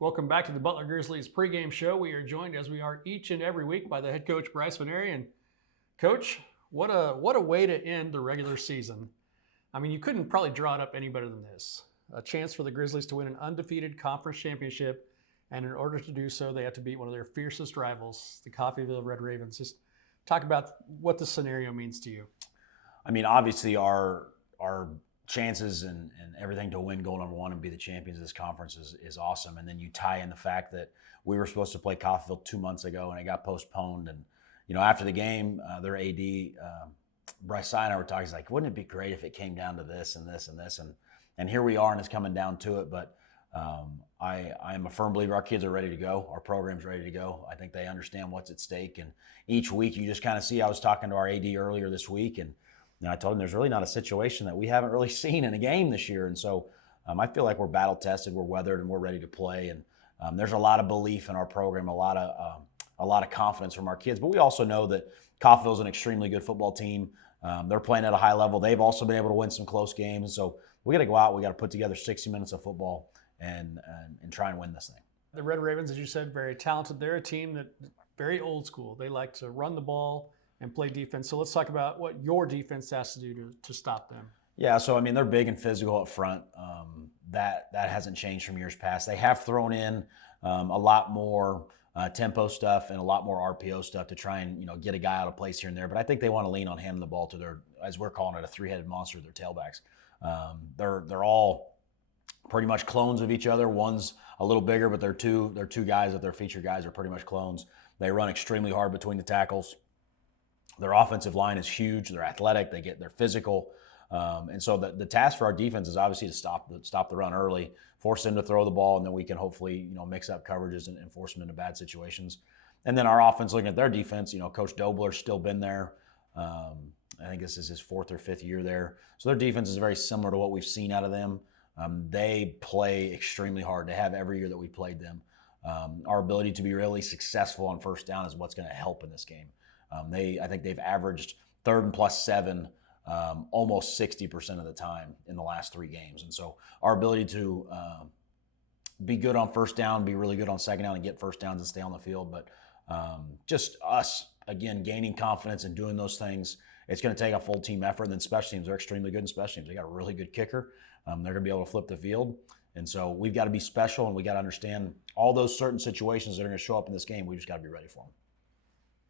Welcome back to the Butler Grizzlies pregame show. We are joined, as we are each and every week, by the head coach, Brice Vignery. And Coach, what a way to end the regular season. I mean, you couldn't probably draw it up any better than this. A chance for the Grizzlies to win an undefeated conference championship, and in order to do so, they have to beat one of their fiercest rivals, the Coffeyville Red Ravens. Just talk about what the scenario means to you. I mean, obviously our chances and everything to win goal number one and be the champions of this conference is awesome. And then you tie in the fact that we were supposed to play Coffeyville 2 months ago and it got postponed. And, you know, after the game, their AD, Brice and I were talking, he's like, wouldn't it be great if it came down to this and this and this? And here we are, and it's coming down to it. But I am a firm believer our kids are ready to go. Our program's ready to go. I think they understand what's at stake. And each week you just kind of see, I was talking to our AD earlier this week, and I told him there's really not a situation that we haven't really seen in a game this year. And so I feel like we're battle tested, we're weathered, and we're ready to play. And there's a lot of belief in our program, a lot of confidence from our kids. But we also know that Coffeyville's an extremely good football team. They're playing at a high level. They've also been able to win some close games. And so we got to go out. We got to put together 60 minutes of football and try and win this thing. The Red Ravens, as you said, very talented. They're a team that very old school. They like to run the ball and play defense. So let's talk about what your defense has to do to stop them. Yeah, so I mean, they're big and physical up front. That hasn't changed from years past. They have thrown in a lot more tempo stuff and a lot more RPO stuff to try and get a guy out of place here and there. But I think they want to lean on handing the ball to their, as we're calling it, a three-headed monster, their tailbacks. They're all pretty much clones of each other. One's a little bigger, but they're two guys that their feature guys are pretty much clones. They run extremely hard between the tackles. Their offensive line is huge. They're athletic. They're physical. And so the task for our defense is obviously to stop the run early, force them to throw the ball, and then we can hopefully mix up coverages and force them into bad situations. And then our offense, looking at their defense, Coach Dobler's still been there. I think this is his 4th or 5th year there. So their defense is very similar to what we've seen out of them. They play extremely hard. They have every year that we played them. Our ability to be really successful on first down is what's going to help in this game. I think they've averaged 3rd and +7 almost 60% of the time in the last 3 games. And so our ability to be good on first down, be really good on second down, and get first downs and stay on the field. But just us, again, gaining confidence and doing those things, it's going to take a full team effort. And then special teams, they're extremely good in special teams. They got a really good kicker. They're going to be able to flip the field. And so we've got to be special, and we got to understand all those certain situations that are going to show up in this game. We just got to be ready for them.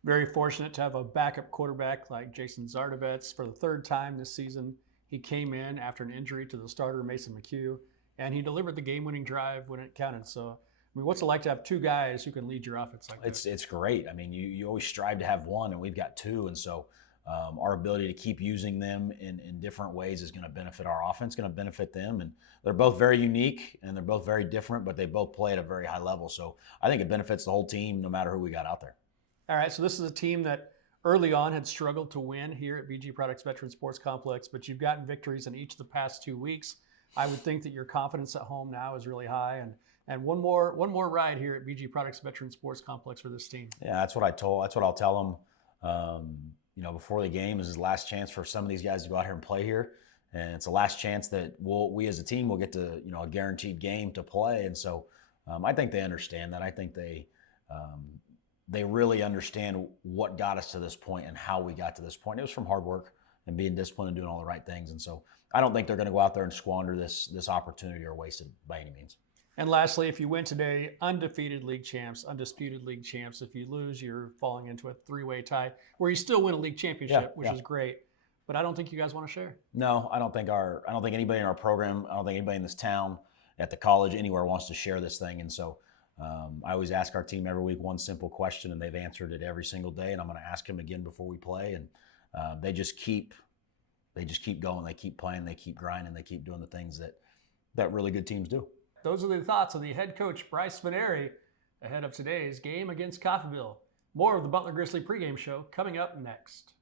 Very fortunate to have a backup quarterback like Jason Zardavets for the 3rd time this season. He came in after an injury to the starter, Mason McHugh, and he delivered the game-winning drive when it counted. So, I mean, what's it like to have 2 guys who can lead your offense like that? It's great. I mean, you always strive to have one, and we've got 2. And so our ability to keep using them in different ways is going to benefit our offense, going to benefit them. And they're both very unique, and they're both very different, but they both play at a very high level. So I think it benefits the whole team no matter who we got out there. All right, so this is a team that early on had struggled to win here at BG Products Veteran Sports Complex, but you've gotten victories in each of the past 2 weeks. I would think that your confidence at home now is really high, and one more ride here at BG Products Veteran Sports Complex for this team. Yeah, that's what I'll tell them. Before the game is his last chance for some of these guys to go out here and play here, and it's the last chance that we as a team will get to a guaranteed game to play. And so I think they understand that. I think they really understand what got us to this point and how we got to this point. It was from hard work and being disciplined and doing all the right things. And so I don't think they're going to go out there and squander this opportunity or waste it by any means. And lastly, if you win today, undefeated league champs, undisputed league champs. If you lose, you're falling into a 3-way tie where you still win a league championship, which is great. But I don't think you guys want to share. No, I don't think anybody in our program, I don't think anybody in this town, at the college, anywhere wants to share this thing. And so I always ask our team every week one simple question, and they've answered it every single day. And I'm going to ask them again before we play. And they just keep going. They keep playing. They keep grinding. They keep doing the things that really good teams do. Those are the thoughts of the head coach, Brice Vignery, ahead of today's game against Coffeyville. More of the Butler Grizzly pregame show coming up next.